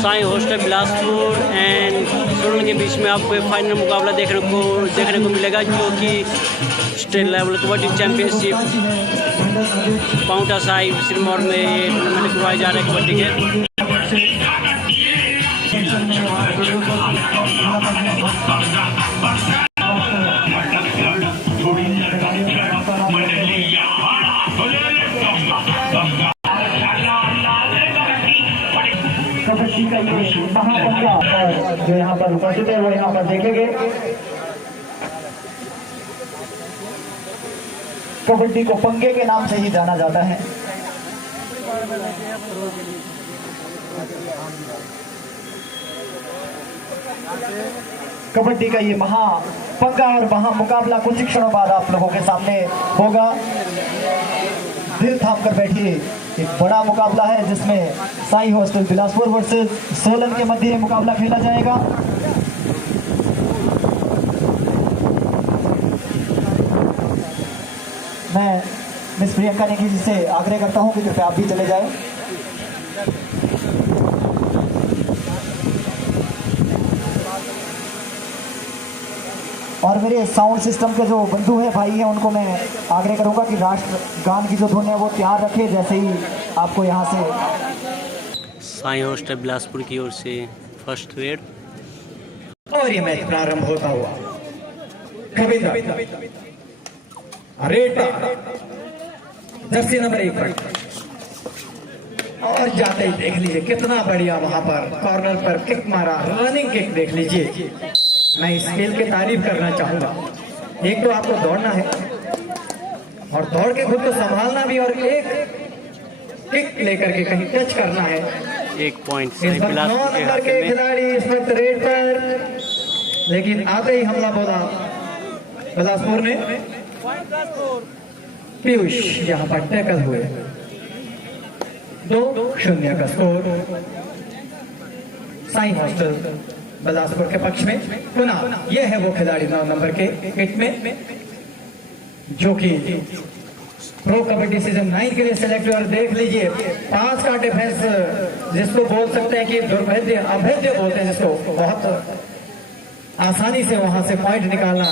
Sai hostel Bilaspur and Solan के बीच में आपको फाइनल मुकाबला देखने को मिलेगा, जो कि state level kabaddi championship Paonta Sahib Sirmaur में ये टूर्नामेंट करवाए जा रहे हैं कबड्डी के। कबड्डी का ये महापंगा और जो यहाँ पर उपस्थित है वो यहाँ पर देखेंगे। कबड्डी को पंगे के नाम से ही जाना जाता है। कबड्डी का ये महापंगा और महामुकाबला कुछ ही क्षणों बाद आप लोगों के सामने होगा। दिल थाम कर बैठिए, एक बड़ा मुकाबला है जिसमें साईं हॉस्टल बिलासपुर वर्सेस सोलन के मध्य मुकाबला खेला जाएगा। मैं मिस प्रियंका नेगी जी से आग्रह करता हूं कि कृपया आप भी चले जाएं। और मेरे साउंड सिस्टम के जो बंधु हैं, भाई हैं, उनको मैं आग्रह करूंगा कि राष्ट्रगान की जो धुन है वो तैयार रखे जैसे ही आपको यहाँ से साईं हॉस्टल बिलासपुर की ओर से फर्स्ट रेड और ये मैच प्रारंभ होता हुआ। कविंदा रेड जर्सी नंबर 1 पर और जाते ही देख लीजिए कितना बढ़िया वहां पर कॉर्नर पर किक मारा, रनिंग किक देख लीजिए। मैं इस खेल की तारीफ करना चाहूंगा। एक तो आपको दौड़ना है और दौड़ के खुद को संभालना भी, और एक किक लेकर के कहीं टच करना है। 1 पॉइंट नंबर के खिलाड़ी इस वक्त रेड पर, लेकिन आते ही हमला बोला बिलासपुर ने। पीयूष यहाँ पर टैकल हुए। 2-0 का स्कोर साईं हॉस्टल बिलासपुर के पक्ष में। पुनः यह है वो खिलाड़ी 9 नंबर के किट में जो कि प्रो कबड्डी सीजन 9 के लिए सिलेक्ट हुआ। और देख लीजिए 5 का डिफेंस, जिसको बोल सकते हैं कि दुर्भेद्य अभेद्य बोलते हैं, जिसको बहुत आसानी से वहां से पॉइंट निकालना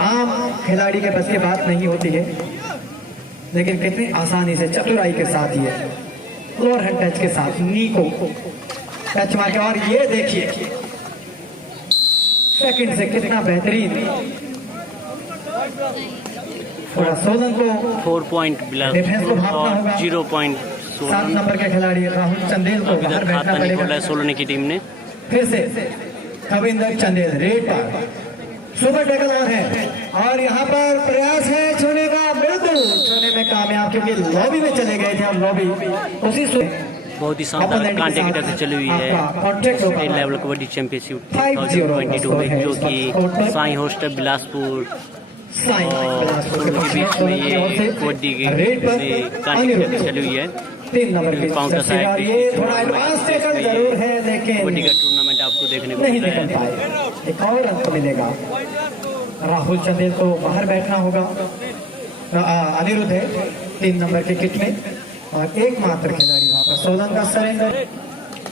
आम खिलाड़ी के बस की बात नहीं होती है, लेकिन कितनी आसानी से चतुराई के साथ ये फ्लोर हैंड टच के साथ नी को टच मार के, और ये देखिए सेकंड से कितना बेहतरीन थोड़ा सोलन को 4 पॉइंट डिफेंस को भागना होगा। 0 पॉइंट 7 नंबर के खिलाड़ी राहुल चंदेल को बाहर बैठना पड़ेगा। सोलन की टीम ने फिर से कविंदर चंदेल रेड पर सुपर टैकल और है, और यहाँ पर प्रयास है छूने का, बिल्कुल छूने में कामयाब, क्योंकि लॉबी में चले गए थे और लॉबी उसी बहुत ही शानदार कांटे की तरफ चली हुई है स्टेट लेवल कबड्डी चैंपियनशिप 2022 में, जो कि साईं हॉस्टल बिलासपुर और सोलन के बीच में ये कबड्डी की कांटे की तरफ चली हुई है। 3 नंबर के पाउंटा साहिब कबड्डी का टूर्नामेंट आपको देखने को नहीं मिल निकल रहा है। पाए, एक और अंक मिलेगा। राहुल चंदेल को बाहर बैठना होगा। अनिरुद्ध है 3 नंबर के किट में, और एकमात्र खिलाड़ी वहां पर सोलन का सरेंडर।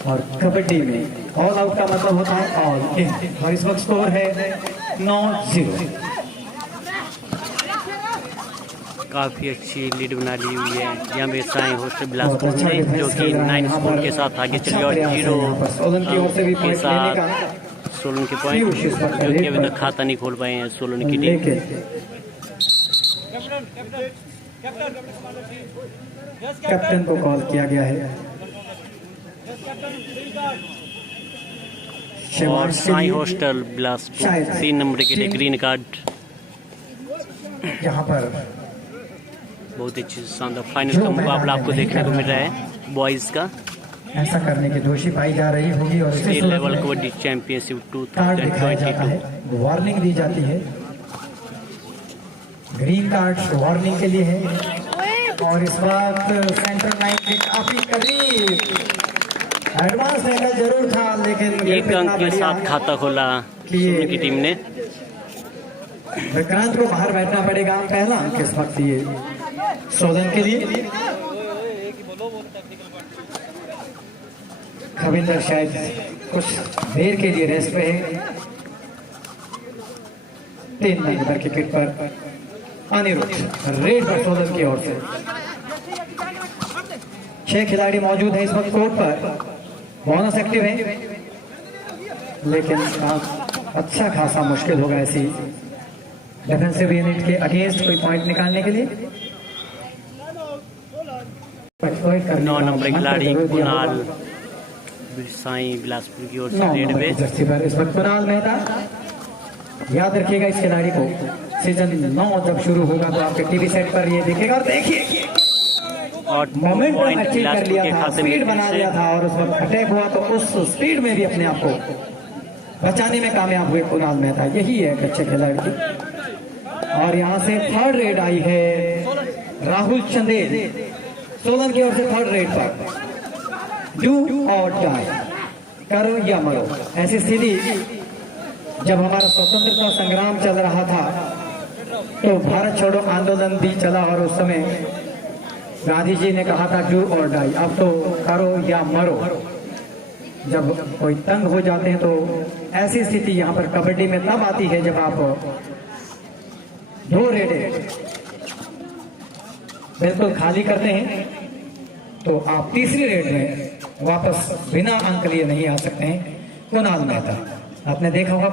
और कबड्डी में ऑल आउट का मतलब होता है ऑल इन, और इस वक्त स्कोर है 9-0। काफ़ी अच्छी लीड बना ली हुई है यहाँ पे साईं हॉस्टल बिलासपुर ने, जो कि 9 स्कोर के साथ आगे चली और 0 के साथ सोलन के पॉइंट, जो कि अभी तक खाता नहीं खोल पाए हैं सोलन की टीम। कैप्टन को कॉल किया गया है और साईं हॉस्टल बिलासपुर 3 नंबर के लिए ग्रीन कार्ड। यहाँ पर बहुत ही अच्छी शानदार फाइनल का मुकाबला आपको देखने को मिल रहा है बॉयज का। ऐसा करने की दोषी पाई जा रही होगी और state level kabaddi championship 2022 warning दी जाती है। ग्रीन कार्ड वार्निंग के लिए है, और इस वक्त सेंटर लाइन के काफी करीब एडवांस एंगल जरूर था, लेकिन 1 अंक के साथ खाता खोला सोलन की टीम ने। विक्रांत को बाहर बैठना पड़ेगा। पहला अंक इस वक्त ये सोलन के लिए। खविंदर शायद कुछ देर के लिए रेस्ट पे है। 3 नंबर की विकेट पर अनिरुद्ध, रेड पर सोलन की ओर से। 6 खिलाड़ी मौजूद हैं इस वक्त कोर्ट पर। बोनस एक्टिव है, लेकिन अच्छा खासा मुश्किल होगा ऐसी डिफेंसिव यूनिट के अगेंस्ट कोई पॉइंट निकालने के लिए। 9 नंबर खिलाड़ी कुणाल साईं बिलासपुर की ओर से रेड में। जर्सी पर इस वक्त कुणाल मेहता। याद रखिएगा इस खिलाड़ी को, सीजन 9 जब शुरू होगा तो आपके टीवी सेट पर ये दिखेगा। और देखिए और मोमेंटम अचीव कर लिया था, स्पीड बना लिया था, और उस वक्त अटैक हुआ तो उस स्पीड में भी अपने आप को बचाने में कामयाब हुए कुणाल मेहता। यही है एक अच्छे खिलाड़ी की। और यहाँ से 3rd रेड आई है राहुल चंदेल, सोलन की ओर से 3rd रेड पर। डू और डाई, करो या मरो। ऐसी स्थिति जब हमारा स्वतंत्रता संग्राम चल रहा था तो भारत छोड़ो आंदोलन भी चला, और उस समय गांधी जी ने कहा था डू और डाई। अब तो करो या मरो। जब कोई तंग हो जाते हैं तो ऐसी स्थिति यहाँ पर कबड्डी में तब आती है जब आप 2 रेडे बिल्कुल खाली करते हैं तो आप तीसरी रेड में वापस बिना अंक लिए नहीं आ सकते हैं। कुणाल मेहता, आपने देखा होगा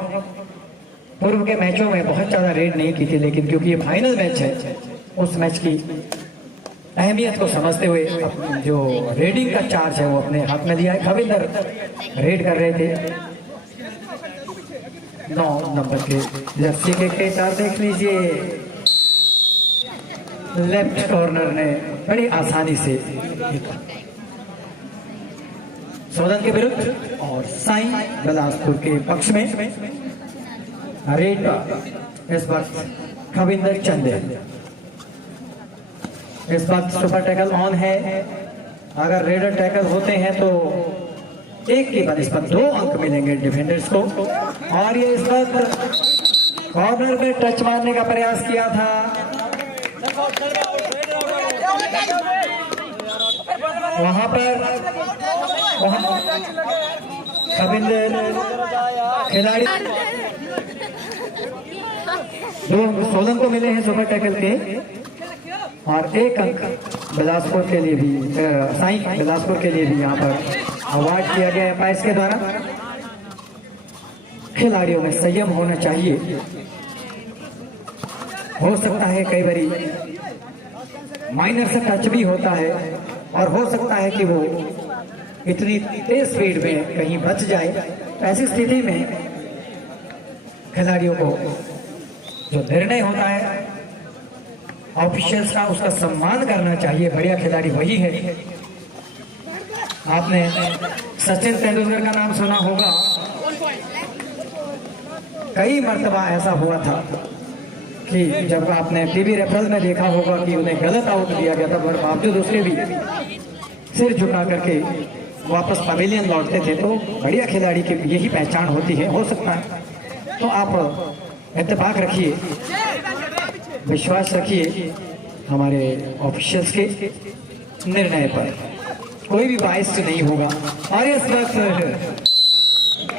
पूर्व के मैचों में बहुत ज्यादा रेड नहीं की थी, लेकिन क्योंकि ये फाइनल मैच है उस मैच की अहमियत को समझते हुए जो रेडिंग का चार्ज है वो अपने हाथ में लिया है। खविंदर रेड कर रहे थे 9 नंबर के जर्सी के चार। देख लीजिए लेफ्ट कॉर्नर ने बड़ी आसानी से सोलन के विरुद्ध और साईं बिलासपुर के पक्ष में रेड का इस वक्त खविंदर चंदेल। इस वक्त सुपर टैकल ऑन है। अगर रेडर टैकल होते हैं तो 1 के बाद इस पर 2 अंक मिलेंगे डिफेंडर्स को। और ये इस वक्त कॉर्नर में टच मारने का प्रयास किया था, वहां पर खविंदर खिलाड़ी 2 सोलन को मिले हैं सुपर टैकल के, और 1 अंक बिलासपुर के लिए भी, साईं बिलासपुर के लिए भी यहाँ पर अवार्ड किया गया एम्पायर्स के द्वारा। खिलाड़ियों में संयम होना चाहिए। हो सकता है कई बारी माइनर से टच भी होता है, और हो सकता है कि वो इतनी तेज स्पीड में कहीं बच जाए। तो ऐसी स्थिति में खिलाड़ियों को जो निर्णय होता है ऑफिशियल्स का, उसका सम्मान करना चाहिए। बढ़िया खिलाड़ी वही है। आपने सचिन तेंदुलकर का नाम सुना होगा। कई मर्तबा ऐसा हुआ था कि जब आपने टीवी रेफरल में देखा होगा कि उन्हें गलत आउट दिया गया था, पर बावजूद उसके भी सिर झुका करके वापस पवेलियन लौटते थे। तो बढ़िया खिलाड़ी की यही पहचान होती है। हो सकता है तो आप इत्तेफाक रखिए, विश्वास रखिए हमारे ऑफिशियल्स के निर्णय पर, कोई भी बाइस नहीं होगा। और इस वक्त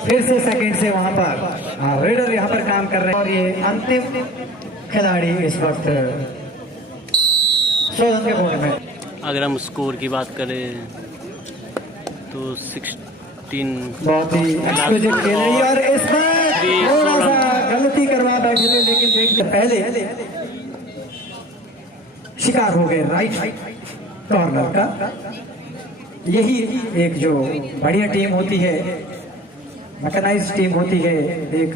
फिर से सेकंड से वहां पर रेडर यहाँ पर काम कर रहे हैं, और ये अंतिम खिलाड़ी इस वक्त सोलन के कोने में। अगर हम स्कोर की बात करें तो 16 बहुत ही एक्सक्लूसिव खेल रही है, और इस बार थोड़ा सा गलती करवा बैठे थे, लेकिन देखिए पहले शिकार हो गए राइट कॉर्नर का। यही एक जो बढ़िया टीम होती है, मैकेनाइज्ड टीम होती है, एक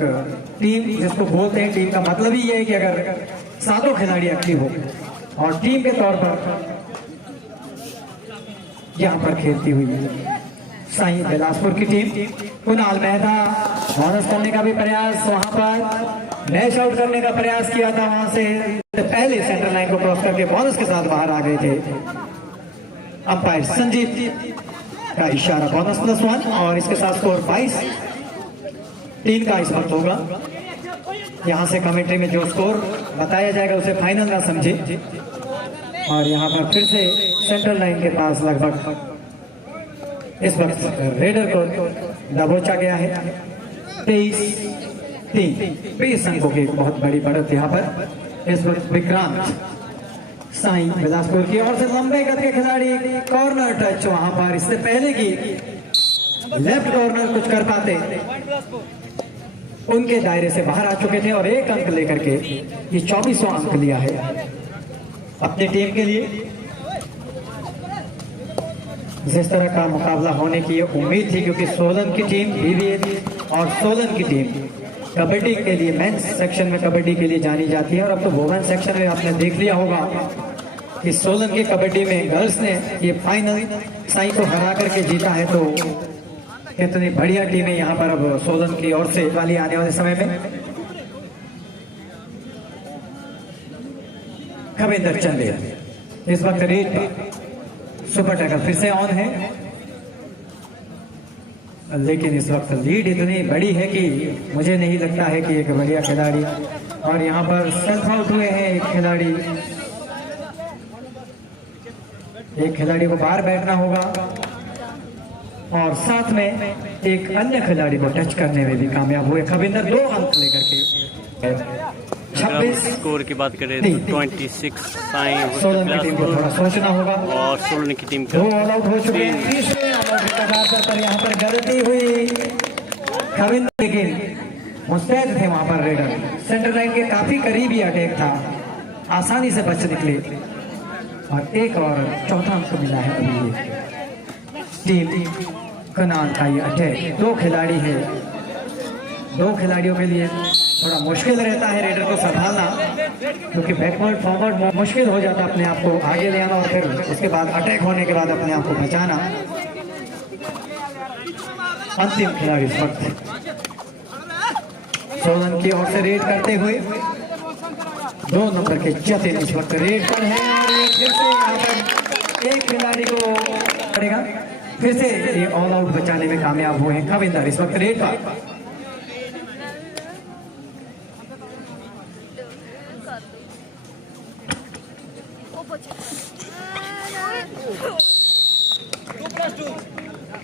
टीम जिसको बोलते हैं, टीम का मतलब ही ये है कि अगर 7 खिलाड़ी एक्टिव हो और टीम के तौर पर यहाँ पर खेलती हुई है साईं बिलासपुर की टीम। कुणाल मेहता बोनस करने का भी प्रयास, वहां पर डैश आउट करने का प्रयास किया था, वहां से पहले सेंटर लाइन को क्रॉस करके बोनस के साथ बाहर आ गए थे। अंपायर संजीत का इशारा बोनस +1, और इसके साथ स्कोर 22-3 का इस वक्त होगा। यहाँ से कमेंट्री में जो स्कोर बताया जाएगा उसे फाइनल ना समझे। और यहाँ पर फिर से सेंट्रल लाइन के पास लगभग इस वक्त रेडर को दबोचा गया है। 23 अंकों की बहुत बड़ी बढ़त यहाँ पर इस वक्त विक्रांत साई बिलासपुर की ओर से लंबे कद के खिलाड़ी कॉर्नर टच वहां पर, इससे पहले की लेफ्ट कॉर्नर कुछ कर पाते उनके दायरे से बाहर आ चुके थे और 1 अंक लेकर के ये 24वां अंक लिया है अपनी टीम के लिए। जिस तरह का मुकाबला होने की उम्मीद थी, क्योंकि सोलन की टीम बीबीए और सोलन की टीम कबड्डी के लिए मेंस सेक्शन में कबड्डी के लिए जानी जाती है। और अब तो वुमेन सेक्शन में आपने देख लिया होगा कि सोलन की कबड्डी में गर्ल्स ने ये फाइनल साई को हरा करके जीता है। तो कितनी बढ़िया टीमें यहाँ पर अब सोलन की ओर से वाली आने वाले समय में। खविंदर चंदेल इस वक्त रेड पर सुपर टैकल फिर से ऑन है, लेकिन इस वक्त लीड इतनी बड़ी है कि मुझे नहीं लगता है कि एक बढ़िया खिलाड़ी, और यहाँ पर सेल्फ आउट हुए हैं एक खिलाड़ी को बाहर बैठना होगा और साथ में एक अन्य खिलाड़ी को टच करने में भी कामयाब हुए। खविंदर 2 अंक लेकर के 26 स्कोर की बात करें तो 26 साई सोलन की टीम को थोड़ा सोचना होगा और सोलन की टीम 2 ऑल आउट हो चुके हैं। तीसरे ऑल आउट के आधार पर यहाँ पर गलती हुई खविंदर, लेकिन मुस्तैद थे वहां पर रेडर, सेंटर लाइन के काफी करीब ही अटैक था, आसानी से बच निकले और एक और चौथा अंक मिला है अभी ये टीम कनान का ये अटैक। 2 खिलाड़ी है, 2 खिलाड़ियों के लिए थोड़ा मुश्किल रहता है रेडर को संभालना, क्योंकि बैकवर्ड फॉरवर्ड मुश्किल हो जाता अपने आप को आगे ले आना और फिर उसके बाद अटैक होने के बाद अपने आप को बचाना। अंतिम खिलाड़ी इस वक्त सोलन की ओर से रेड करते हुए 2 नंबर के जतिन इस वक्त रेड पर है और फिर से यहाँ पर एक खिलाड़ी को पड़ेगा, फिर से ये ऑल आउट बचाने में कामयाब हुए हैं खविंदर इस वक्त रेड पर।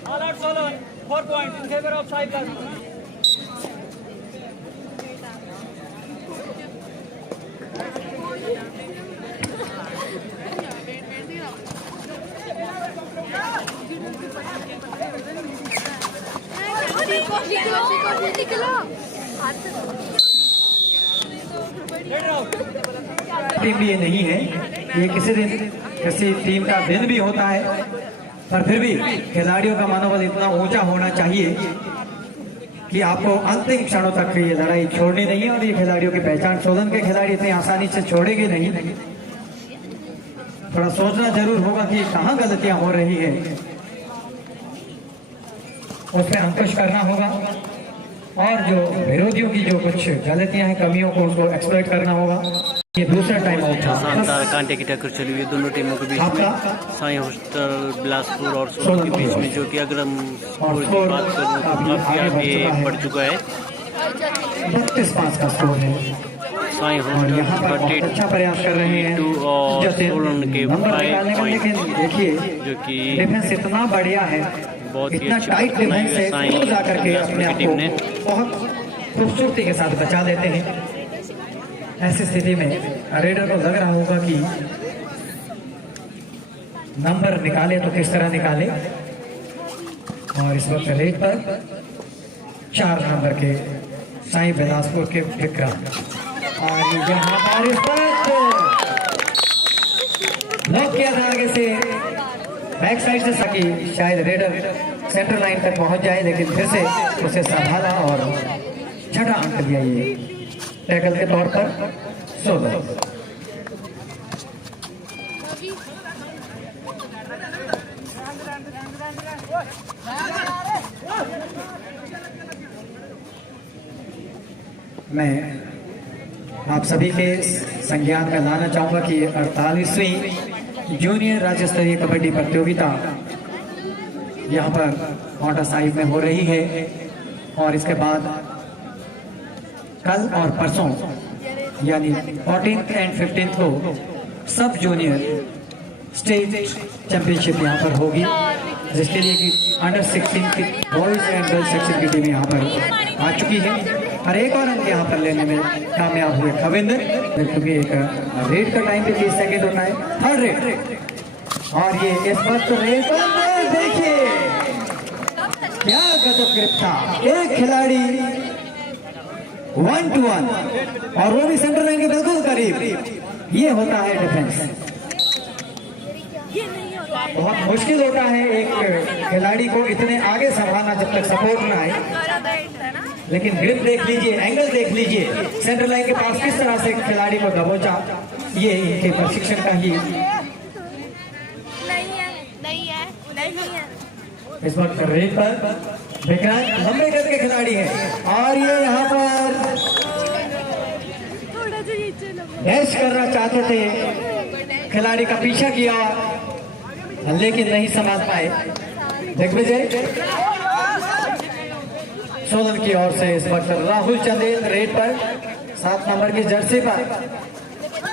All out Solon, 4 points in favor of Cycles. Team भी ये नहीं है, ये किसी दिन किसी टीम का दिन भी होता है, पर फिर भी खिलाड़ियों का मनोबल इतना ऊंचा होना चाहिए कि आपको अंतिम क्षणों तक ये लड़ाई छोड़नी नहीं है। और ये खिलाड़ियों की पहचान, सोलन के खिलाड़ी इतनी आसानी से छोड़ेंगे नहीं, थोड़ा सोचना जरूर होगा कि कहाँ गलतियां हो रही है, उस पर अंकुश करना होगा और जो विरोधियों की जो कुछ गलतियां हैं, कमियों को उसको एक्सप्लॉइट करना होगा। ये दूसरा टाइम आउट था। शानदार कांटे की टक्कर चली हुई है दोनों टीमों के बीच में, साई हॉस्टल बिलासपुर और सोलन के बीच में, जो कि अगर हम स्कोर की बात करें तो काफी आगे बढ़ चुका है। 32-5 का स्कोर है। साई हॉस्टल यहाँ पर बहुत अच्छा प्रयास कर रहे हैं और सोलन के 5 पॉइंट, देखिए जो कि डिफेंस इतना बढ़िया है, बहुत ही इतना अच्छा टाइट डिफेंस है, साई जाकर के अपने आप टीम ने को बहुत खूबसूरती के साथ बचा लेते हैं। ऐसी स्थिति में रेडर को लग रहा होगा कि नंबर निकाले तो किस तरह निकाले, और इस वक्त रेड पर 4 नंबर के साई बिलासपुर के विक्रम, और यहाँ पर इस पर ब्लॉक किया था आगे से, बैक साइड से, ताकि शायद रेडर सेंटर लाइन तक पहुंच जाए, लेकिन फिर से उसे संभाला और छठा अंक दिया ये टैकल के तौर पर सोलन। मैं आप सभी के संज्ञान में लाना चाहूंगा कि 48वीं जूनियर राज्य स्तरीय कबड्डी प्रतियोगिता यहाँ पर मोटा साहिब में हो रही है, और इसके बाद कल और परसों यानी 14 एंड 15 को सब जूनियर स्टेट चैंपियनशिप यहाँ पर होगी, जिसके लिए कि अंडर 16 की बॉयज एंड गर्ल्स सेक्शन की टीम यहाँ पर आ चुकी है और एक और अंक यहाँ पर लेने में कामयाब हुए खविंदर, क्योंकि एक रेड का टाइम भी 30 सेकेंड होता है, थर्ड रेड। और ये इस वक्त रेड देखिए क्या गजब ग्रिप था, एक खिलाड़ी 1 to 1 और वो भी सेंटर लाइन के बिल्कुल करीब। ये होता है डिफेंस। बहुत मुश्किल होता है एक खिलाड़ी को इतने आगे संभालना जब तक सपोर्ट ना आए, लेकिन ग्रिप देख लीजिए, एंगल देख लीजिए, सेंटर लाइन के पास किस तरह से खिलाड़ी को दबोचा, ये इनके प्रशिक्षण का ही। इस वक्त रेड पर विक्रांत लंबे कद के खिलाड़ी हैं और ये यहाँ पर डैश करना चाहते थे, खिलाड़ी का पीछा किया लेकिन नहीं समझ पाए। दिग्विजय सोलन की ओर से इस वक्त राहुल चंदेल रेड पर 7 नंबर की जर्सी पर,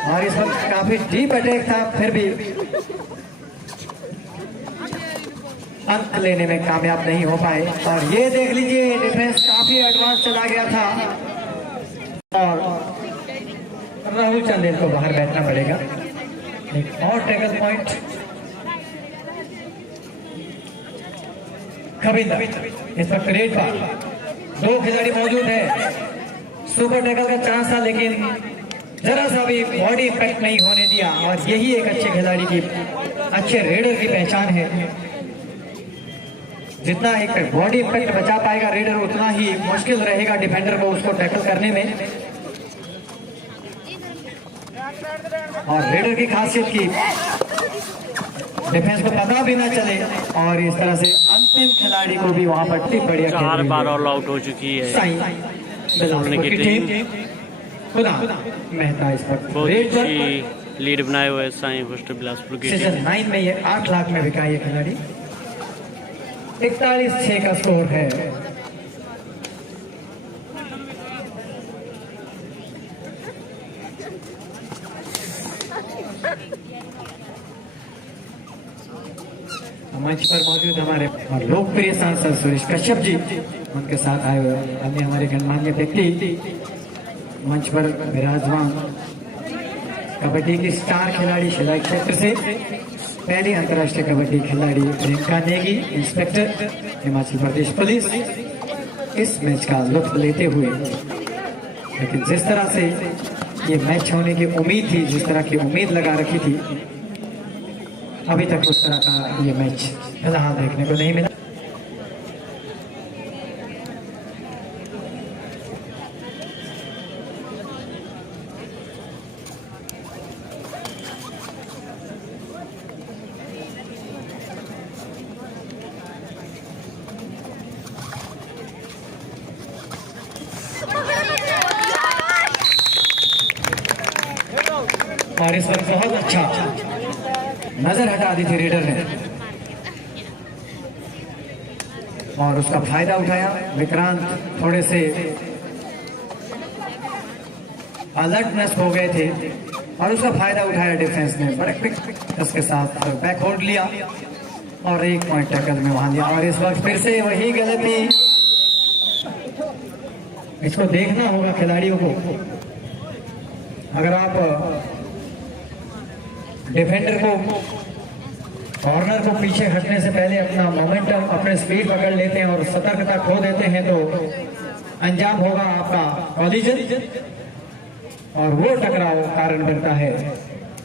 और इस वक्त काफी डीप अटैक था, फिर भी अंक लेने में कामयाब नहीं हो पाए। और ये देख लीजिए डिफेंस काफी एडवांस चला गया था और राहुल चंदेल को बाहर बैठना पड़ेगा। एक और टैकल पॉइंट खविंदर। इस वक्त रेड पर 2 खिलाड़ी मौजूद है, सुपर टैकल का चांस था लेकिन जरा सा भी बॉडी इम्पैक्ट नहीं होने दिया, और यही एक अच्छे खिलाड़ी की, अच्छे रेडर की पहचान है। जितना एक बॉडी इम्पैक्ट बचा पाएगा रेडर, उतना ही मुश्किल रहेगा डिफेंडर को उसको टैकल करने में। और रेडर की खासियत की डिफेंस को पता भी ना चले, और इस तरह से अंतिम खिलाड़ी को भी वहां पर बढ़िया 4 बार ऑल आउट हो चुकी है सोलन की टीम। मेहता इस वक्त बहुत अच्छी लीड बनाए हुए साई हॉस्टल बिलासपुर की सीजन टीम। 9 में ये 8 लाख में बिका ये खिलाड़ी। 41-6 का स्कोर है। मंच पर मौजूद हमारे लोकप्रिय सांसद सुरेश कश्यप जी, उनके साथ आए हुए अन्य हमारे गणमान्य व्यक्ति मंच पर विराजमान। कबड्डी की स्टार खिलाड़ी शिलाई क्षेत्र से पहली अंतर्राष्ट्रीय कबड्डी खिलाड़ी प्रियंका नेगी, इंस्पेक्टर हिमाचल प्रदेश पुलिस, इस मैच का लुत्फ लेते हुए। लेकिन जिस तरह से ये मैच होने की उम्मीद थी, जिस तरह की उम्मीद लगा रखी थी, अभी तक उस तरह का ये मैच फिलहाल देखने को नहीं मिला। और इस पर बहुत अच्छा नजर हटा दी थी रेडर ने और उसका फायदा उठाया। विक्रांत थोड़े से अलर्टनेस हो गए थे और उसका फायदा उठाया डिफेंस ने, बड़े क्विक उसके साथ बैक होल्ड लिया और 1 पॉइंट टैकल में वहां लिया। और इस वक्त फिर से वही गलती, इसको देखना होगा खिलाड़ियों को। अगर आप डिफेंडर को कॉर्नर को पीछे हटने से पहले अपना मोमेंटम, अपने स्पीड पकड़ लेते हैं और सतर्कता खो देते हैं, तो अंजाम होगा आपका कॉलिजन और वो टकराव कारण बनता है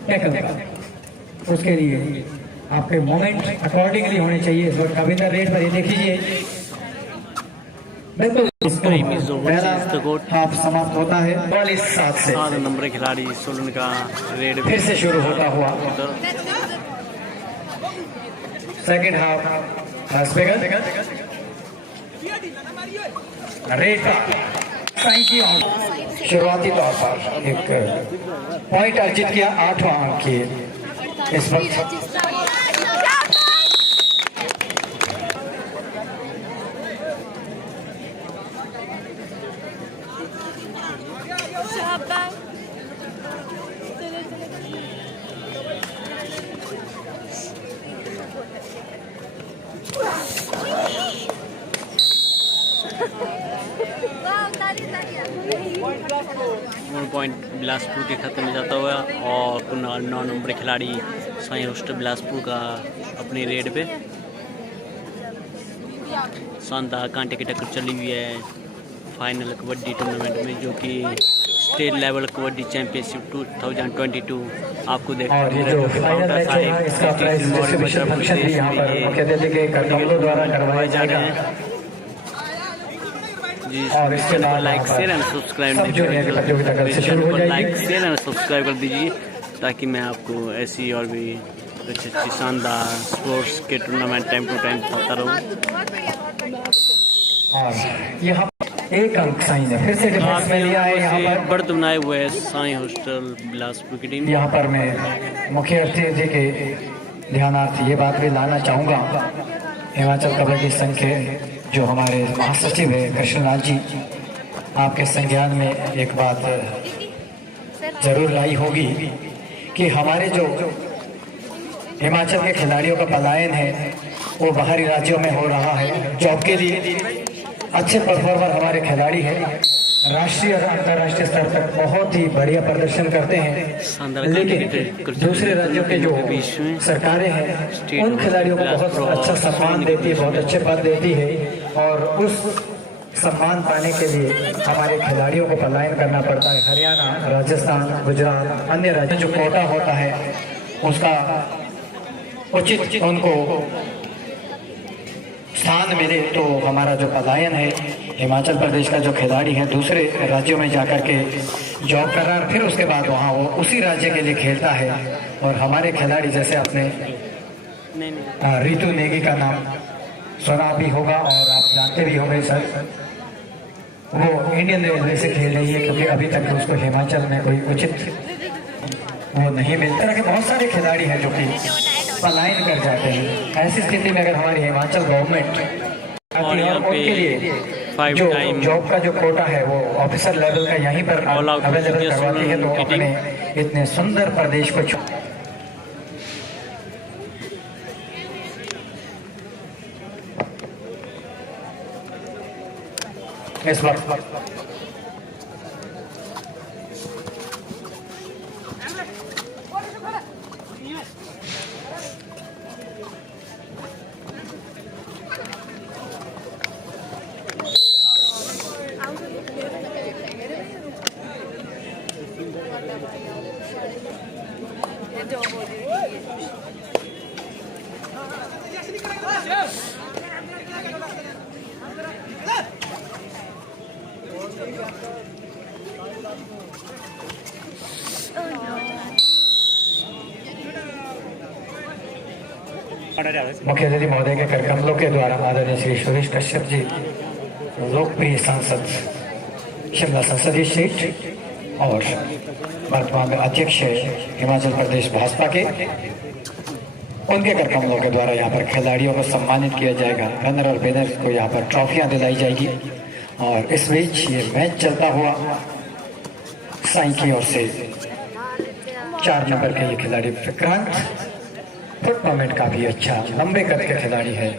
टैकल का। उसके लिए आपके मोमेंट अकॉर्डिंगली होने चाहिए। इस वक्त खविंदर रेड पर ये देख लीजिए, बिल्कुल पहला हाफ समाप्त होता है 7 से। 7 नंबर खिलाड़ी सोलन का रेड फिर से शुरू होता हुआ सेकंड हाफ रेड का शुरुआती तौर पर एक पॉइंट अर्जित किया, 8वां अंक किए इस वक्त। पॉइंट बिलासपुर के खाते में जाता हुआ और कुणाल 9 नंबर खिलाड़ी साईं होस्टल बिलासपुर का अपनी रेड पे शानदार कांटे की टक्कर चली हुई है फाइनल कबड्डी टूर्नामेंट में, जो कि स्टेट लेवल कबड्डी चैंपियनशिप 2022 आपको देखने और ये जो फाइनल मैच है इसका प्राइज डिस्ट्रीब्यूशन फंक्शन भी यहाँ पर मुख्य अतिथि के करकमलों द्वारा करवाया जाएगा। जी, और इसके बाद लाइक शेयर एंड सब्सक्राइब सब जूनियर प्रतियोगिता कल से शुरू हो लाइक जाएगी। शेयर एंड सब्सक्राइब कर दीजिए ताकि मैं आपको ऐसी और भी अच्छी अच्छी शानदार स्पोर्ट्स के टूर्नामेंट टाइम टू टाइम बताता रहूँ। और यहाँ एक अंक साईं ने फिर से डिफेंस में लिया है। यहाँ पर बढ़त बनाए हुए है साईं होस्टल बिलासपुर की टीम। यहाँ पर मैं मुख्य अतिथि के ध्यानार्थ ये बात भी लाना चाहूँगा, हिमाचल कबड्डी संघ के जो हमारे महासचिव है कृष्णलाल जी, आपके संज्ञान में एक बात जरूर लाई होगी कि हमारे जो हिमाचल के खिलाड़ियों का पलायन है वो बाहरी राज्यों में हो रहा है जॉब के लिए। अच्छे परफॉर्मर हमारे खिलाड़ी हैं, राष्ट्रीय और अंतर्राष्ट्रीय स्तर तक बहुत ही बढ़िया प्रदर्शन करते हैं, लेकिन दूसरे राज्यों के जो सरकारें हैं उन खिलाड़ियों को बहुत अच्छा सम्मान देती है, बहुत अच्छे पद देती है, और उस सम्मान पाने के लिए हमारे खिलाड़ियों को पलायन करना पड़ता है। हरियाणा, राजस्थान, गुजरात, अन्य राज्यों जो कोटा होता है उसका उचित उनको स्थान मिले, तो हमारा जो पलायन है हिमाचल प्रदेश का जो खिलाड़ी है दूसरे राज्यों में जाकर के जॉब कर रहा है, फिर उसके बाद वहाँ वो उसी राज्य के लिए खेलता है। और हमारे खिलाड़ी जैसे आपने रितु नेगी का नाम सुना भी होगा और आप जानते भी होंगे सर, वो इंडियन रेलवे से खेल रही है क्योंकि अभी तक उसको हिमाचल में कोई उचित वो नहीं मिलता। तरह के बहुत सारे खिलाड़ी हैं जो कि पलायन कर जाते हैं। ऐसी स्थिति में अगर हमारी हिमाचल गवर्नमेंट और यहाँ पे उनके लिए जो जॉब का जो कोटा है वो ऑफिसर लेवल का यहीं पर अवेलेबल करवाती है, तो अपने इतने सुंदर प्रदेश को इस वक्त मुख्य अतिथि महोदय के करकमलों के द्वारा आदरणीय श्री सुरेश कश्यप जी, लोकप्रिय सांसद शिमला संसदीय सीट और वर्तमान में अध्यक्ष हिमाचल प्रदेश भाजपा के, उनके करकमलों के द्वारा यहाँ पर खिलाड़ियों को सम्मानित किया जाएगा। रनर और बैनर को यहाँ पर ट्रॉफियाँ दिलाई जाएगी। और इस बीच ये मैच चलता हुआ साईं की ओर से 4 नंबर के ये खिलाड़ी विक्रांत, फुट मूवमेंट काफी अच्छा, लंबे कद के खिलाड़ी है।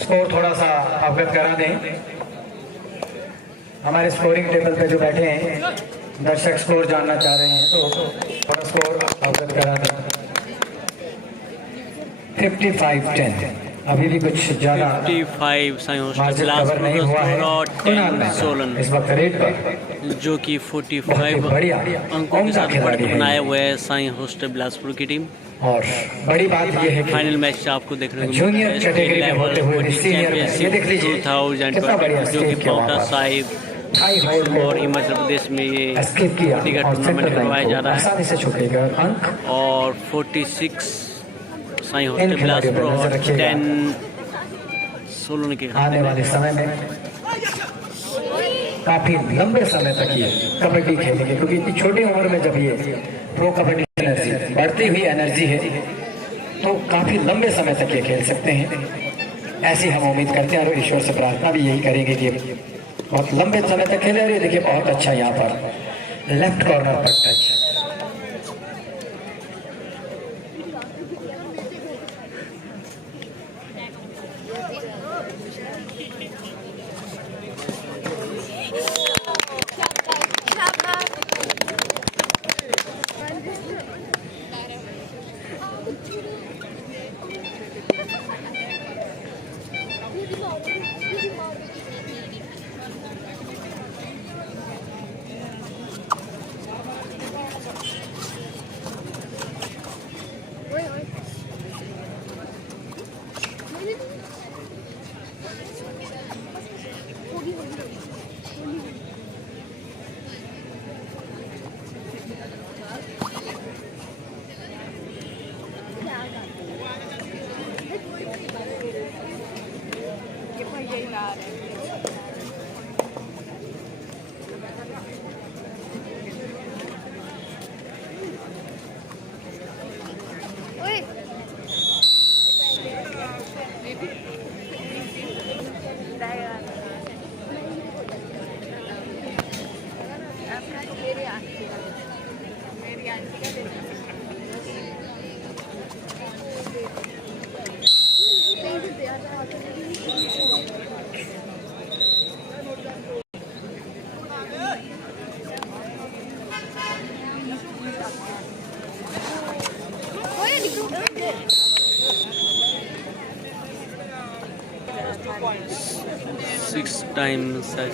स्कोर थोड़ा सा अवगत करा दें, हमारे स्कोरिंग टेबल पे जो बैठे हैं दर्शक स्कोर जानना चाह रहे हैं, तो थोड़ा स्कोर अवगत करा दें। 55-10 अभी भी कुछ ज्यादा 55 साईं होस्टल मार्जिन कवर नहीं हुआ है। और 10 सोलन इस वक्त रेड पर जो कि 45 बढ़िया अंकों के साथ बढ़त बनाए हुए है साईं होस्टल बिलासपुर की टीम। और बड़ी बात यह है कि फाइनल मैच आपको देखने को जूनियर कैटेगरी में होते हुए सीनियर में ये देख लीजिए कितना बढ़िया 2022 जो कि स्टेप किया पाउटा वहाँ पर। साहिब हाई होल्ड और हिमाचल प्रदेश में ये एस्केप किया कबड्डी का और टूर्नामेंट सेंटर करवाया लाइन जा को रहा है। आसानी से छुपेगा अंक। और 46 साईं होस्टल इन खिलाड़ियों बिलासपुर पर नजर और रखिएगा। 10 सोलन के आने वाले समय में काफी लंबे समय तक ये कबड्डी खेलेंगे, क्योंकि इतनी छोटी उम्र में जब ये प्रो कबड्डी एनर्जी बढ़ती हुई एनर्जी है तो काफी लंबे समय तक ये खेल सकते हैं। ऐसी हम उम्मीद करते हैं और ईश्वर से प्रार्थना भी यही करेंगे कि बहुत लंबे समय तक खेले। और ये देखिए बहुत अच्छा यहाँ पर लेफ्ट कॉर्नर पर touch,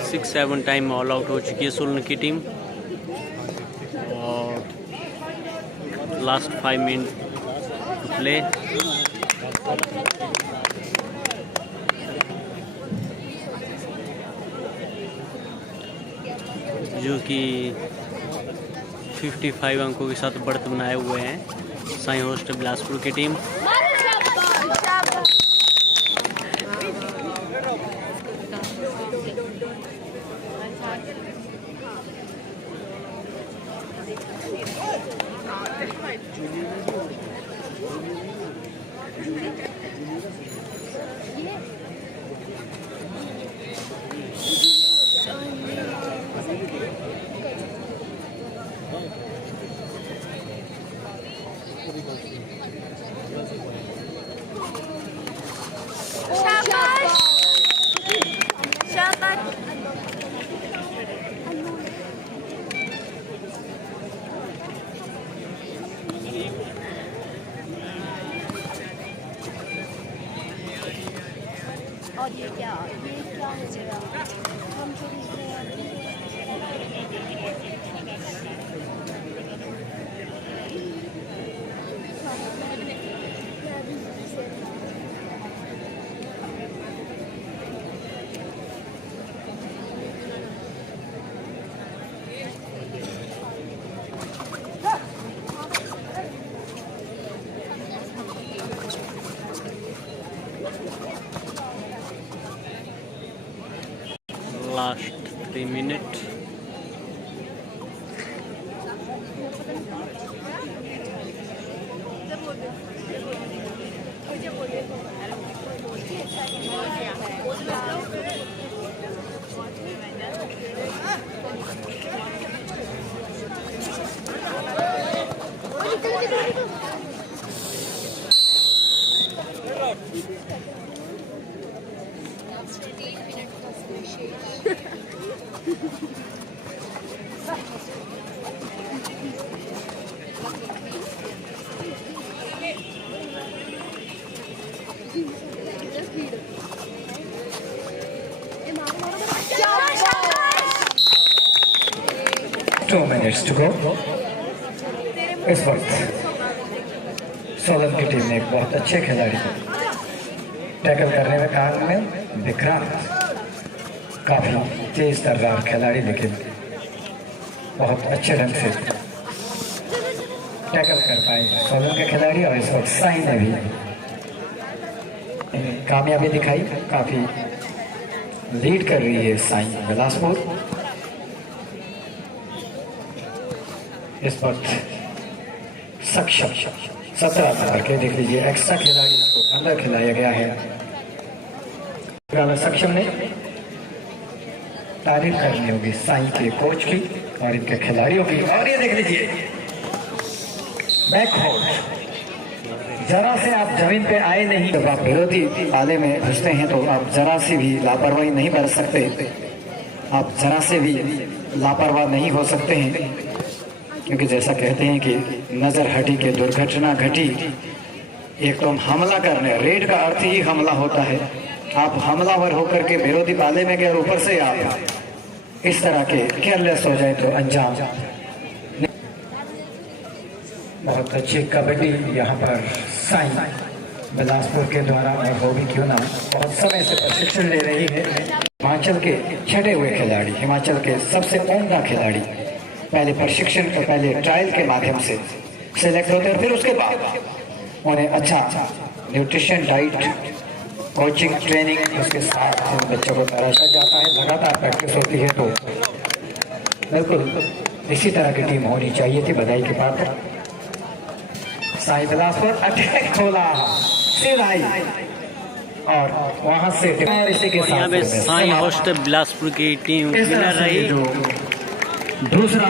six seven time all out हो चुकी है सोलन की टीम और लास्ट 5 मिनट प्ले। जो कि 55 अंकों के साथ बढ़त बनाए हुए हैं साई हॉस्टल बिलासपुर की टीम। और ये क्या हो गया? हम जो last 3 minute. Two minutes to go. इस वक्त सोलन की टीम ने एक बहुत अच्छे खिलाड़ी को टैकल करने में काम में विक्रांत काफी तेज तर्रार खिलाड़ी, लेकिन बहुत अच्छे ढंग से टैकल कर पाए सोलन के खिलाड़ी। और इस वक्त साई ने भी कामयाबी दिखाई, काफी लीड कर रही है साई बिलासपुर। इस वक्त सक्षम 17 नंबर के, देख लीजिए एक्स्ट्रा खिलाड़ी को अंदर खिलाया गया है। सक्षम ने तारीफ करनी होगी साई के कोच की और इनके खिलाड़ियों की। और ये देख लीजिए बैक होल्ड, जरा से आप जमीन पे आए नहीं, जब आप विरोधी पाले में घुसते हैं तो आप जरा से भी लापरवाही नहीं बरत सकते, आप जरा से भी लापरवाह नहीं हो सकते हैं, क्योंकि जैसा कहते हैं कि नजर हटी के दुर्घटना घटी। एक तो हम हमला करने, रेड का अर्थ ही हमला होता है। आप हमलावर होकर के विरोधी पाले में गए और ऊपर से आप इस तरह के केयरलेस हो जाए तो अंजाम। बहुत अच्छी कबड्डी यहाँ पर साई बिलासपुर के द्वारा, और वो भी क्यों ना बहुत समय से प्रशिक्षण ले रही है। हिमाचल के छठे हुए खिलाड़ी, हिमाचल के सबसे उम्दा खिलाड़ी, पहले प्रशिक्षण और पहले ट्रायल के माध्यम से सिलेक्ट होते हैं, फिर उसके बाद उन्हें अच्छा न्यूट्रिशन, डाइट, कोचिंग, ट्रेनिंग, उसके साथ उन बच्चों को तराशा जाता है। लगातार प्रैक्टिस होती है, तो बिल्कुल इसी तरह की टीम होनी चाहिए थी। बधाई के पात्र साई बिलासपुर। अटैक खोला सीधा और वहां से और इसी के यहाँ पे साथ साई हॉस्टल बिलासपुर की टीम विनर रही। दूसरा